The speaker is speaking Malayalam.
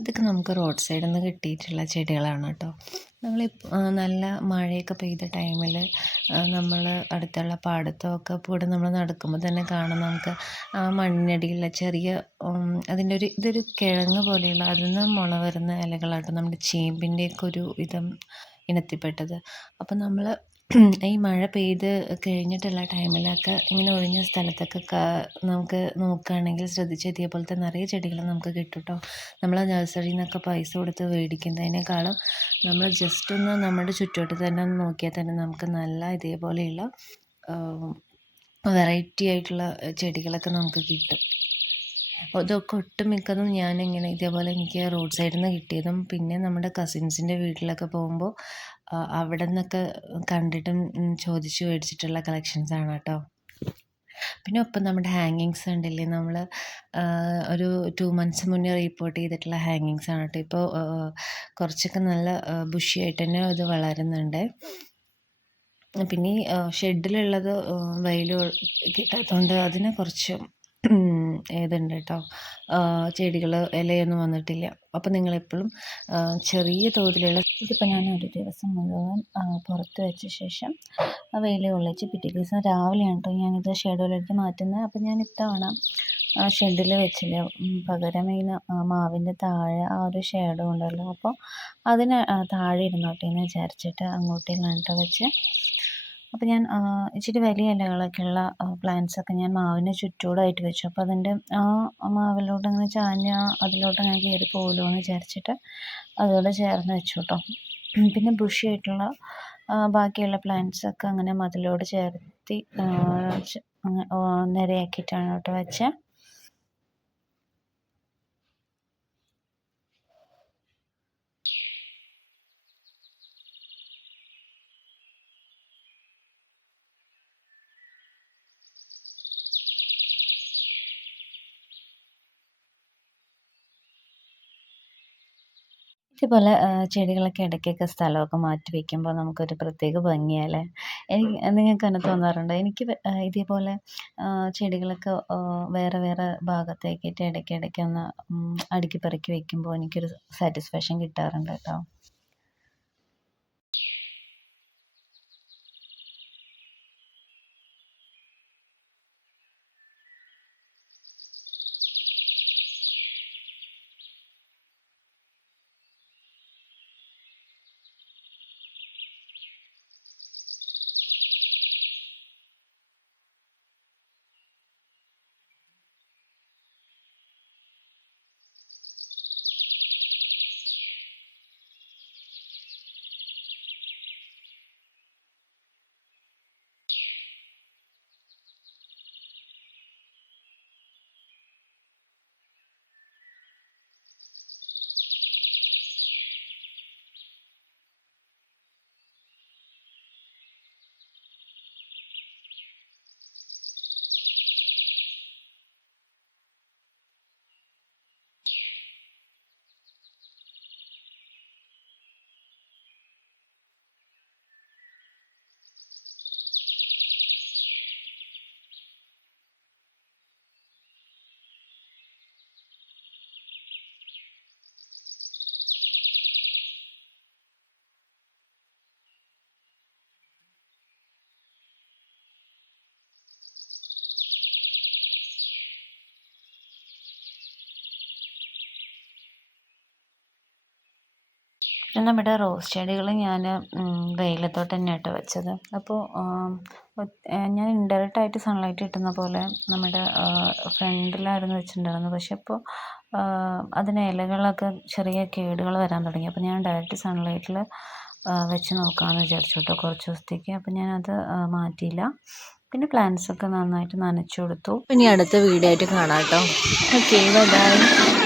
ഇതൊക്കെ നമുക്ക് റോഡ് സൈഡിൽ നിന്ന് കിട്ടിയിട്ടുള്ള ചെടികളാണ് കേട്ടോ. നല്ല മഴയൊക്കെ പെയ്ത ടൈമിൽ നമ്മൾ അടുത്തുള്ള പാടത്തൊക്കെ കൂടെ നമ്മൾ നടക്കുമ്പോൾ തന്നെ കാണാം നമുക്ക് ആ മണ്ണിനടിയിലുള്ള ചെറിയ അതിൻ്റെ ഇതൊരു കിഴങ്ങ് പോലെയുള്ള അതിൽ നിന്ന് മുള വരുന്ന ഇലകളാട്ടോ നമ്മുടെ ചേമ്പിൻ്റെയൊക്കെ ഒരു ഇനത്തിൽപ്പെട്ടത്. അപ്പം നമ്മൾ ഈ മഴ പെയ്ത് കഴിഞ്ഞിട്ടുള്ള ടൈമിലൊക്കെ ഇങ്ങനെ ഒഴിഞ്ഞ സ്ഥലത്തൊക്കെ നമുക്ക് നോക്കുകയാണെങ്കിൽ ശ്രദ്ധിച്ച് ഇതേപോലത്തെ നിറയെ ചെടികൾ നമുക്ക് കിട്ടും കേട്ടോ. നമ്മൾ നഴ്സറിയിൽ നിന്നൊക്കെ പൈസ കൊടുത്ത് മേടിക്കുന്നതിനേക്കാളും നമ്മൾ ജസ്റ്റ് ഒന്ന് നമ്മുടെ ചുറ്റുവട്ടത്ത് തന്നെ ഒന്ന് നോക്കിയാൽ തന്നെ നമുക്ക് നല്ല ഇതേപോലെയുള്ള വെറൈറ്റി ആയിട്ടുള്ള ചെടികളൊക്കെ നമുക്ക് കിട്ടും. അതൊക്കെ ഒട്ടുമിക്കതും ഞാനിങ്ങനെ ഇതേപോലെ എനിക്ക് റോഡ് സൈഡിൽ നിന്ന് കിട്ടിയതും പിന്നെ നമ്മുടെ കസിൻസിൻ്റെ വീട്ടിലൊക്കെ പോകുമ്പോൾ അവിടെ നിന്നൊക്കെ കണ്ടിട്ടും ചോദിച്ച് മേടിച്ചിട്ടുള്ള കളക്ഷൻസാണ് കേട്ടോ. പിന്നെ ഒപ്പം നമ്മുടെ ഹാങ്ങിങ്സ് ഉണ്ടില്ലേ, നമ്മൾ ഒരു 2 months മുന്നേ റിപ്പോർട്ട് ചെയ്തിട്ടുള്ള ഹാങ്ങിങ്സ് ആണ് കേട്ടോ. ഇപ്പോൾ കുറച്ചൊക്കെ നല്ല ബുഷിയായിട്ട് തന്നെ ഇത് വളരുന്നുണ്ട്. പിന്നെ ഈ ഷെഡിലുള്ളത് വെയിൽ കിട്ടാത്തതുകൊണ്ട് അതിന് കുറച്ച് ഇതുണ്ട് കേട്ടോ, ചെടികൾ ഇലയൊന്നും വന്നിട്ടില്ല. അപ്പോൾ നിങ്ങളെപ്പോഴും ചെറിയ തോതിലുള്ള ഇതിപ്പോൾ ഞാൻ ഒരു ദിവസം മുഴുവൻ പുറത്ത് വെച്ച ശേഷം വെയിൽ കൊള്ളിച്ച് പിറ്റേ ദിവസം രാവിലെയാണ് കേട്ടോ ഞാനിത് ഷെഡിലേക്ക് മാറ്റുന്നത്. അപ്പോൾ ഞാൻ ഇത്തവണ ഷെഡിൽ വെച്ചില്ല, പകരം ഈ മാവിൻ്റെ താഴെ ആ ഒരു ഷേഡും ഉണ്ടല്ലോ, അപ്പോൾ അതിന് താഴെ ഇരുന്നോട്ടെ എന്ന് വിചാരിച്ചിട്ട് അങ്ങോട്ടേക്കാണ് കേട്ടോ വെച്ച്. അപ്പോൾ ഞാൻ ഇച്ചിരി വലിയ ഇലകളൊക്കെയുള്ള പ്ലാന്റ്സൊക്കെ ഞാൻ മാവിന് ചുറ്റോടായിട്ട് വെച്ചു. അപ്പോൾ അതിൻ്റെ ആ മാവിലോട്ട് അങ്ങനെ ചാഞ്ഞ് അതിലോട്ട് അങ്ങനെ കയറി പോകുമല്ലോ എന്ന് വിചാരിച്ചിട്ട് അതോടെ ചേർന്ന് വെച്ചു കേട്ടോ. പിന്നെ ബുഷിയായിട്ടുള്ള ബാക്കിയുള്ള പ്ലാന്റ്സൊക്കെ അങ്ങനെ മതിലോട് ചേർത്തി നിരയാക്കിയിട്ടാണ് കേട്ടോ വെച്ചത്. ഇതേപോലെ ചെടികളൊക്കെ ഇടയ്ക്കൊക്കെ സ്ഥലമൊക്കെ മാറ്റി വയ്ക്കുമ്പോൾ നമുക്കൊരു പ്രത്യേക ഭംഗിയല്ലേ. നിങ്ങൾക്ക് തന്നെ തോന്നാറുണ്ടോ? എനിക്ക് ഇതേപോലെ ചെടികളൊക്കെ വേറെ വേറെ ഭാഗത്തേക്കിട്ട് ഇടയ്ക്കിടയ്ക്ക് ഒന്ന് അടുക്കി പെറുക്കി വയ്ക്കുമ്പോൾ എനിക്കൊരു സാറ്റിസ്ഫാക്ഷൻ കിട്ടാറുണ്ട് കേട്ടോ. പിന്നെ നമ്മുടെ റോസ് ചെടികൾ ഞാൻ വെയിലത്തോട്ട് തന്നെ കേട്ടോ വെച്ചത്. അപ്പോൾ ഞാൻ ഇൻഡയറക്റ്റായിട്ട് സൺലൈറ്റ് കിട്ടുന്ന പോലെ നമ്മുടെ ഫ്രണ്ടിലായിരുന്നു വെച്ചിട്ടുണ്ടായിരുന്നത്. പക്ഷെ ഇപ്പോൾ അതിന് ഇലകളൊക്കെ ചെറിയ കേടുകൾ വരാൻ തുടങ്ങി. അപ്പോൾ ഞാൻ ഡയറക്റ്റ് സൺലൈറ്റിൽ വെച്ച് നോക്കാമെന്ന് വിചാരിച്ചു കേട്ടോ കുറച്ച് ദിവസത്തേക്ക്. അപ്പോൾ ഞാനത് മാറ്റിയില്ല. പിന്നെ പ്ലാന്റ്സൊക്കെ നന്നായിട്ട് നനച്ചു കൊടുത്തു. ഇനി അടുത്ത വീഡിയോ ആയിട്ട് കാണാം കേട്ടോ. Okay, by.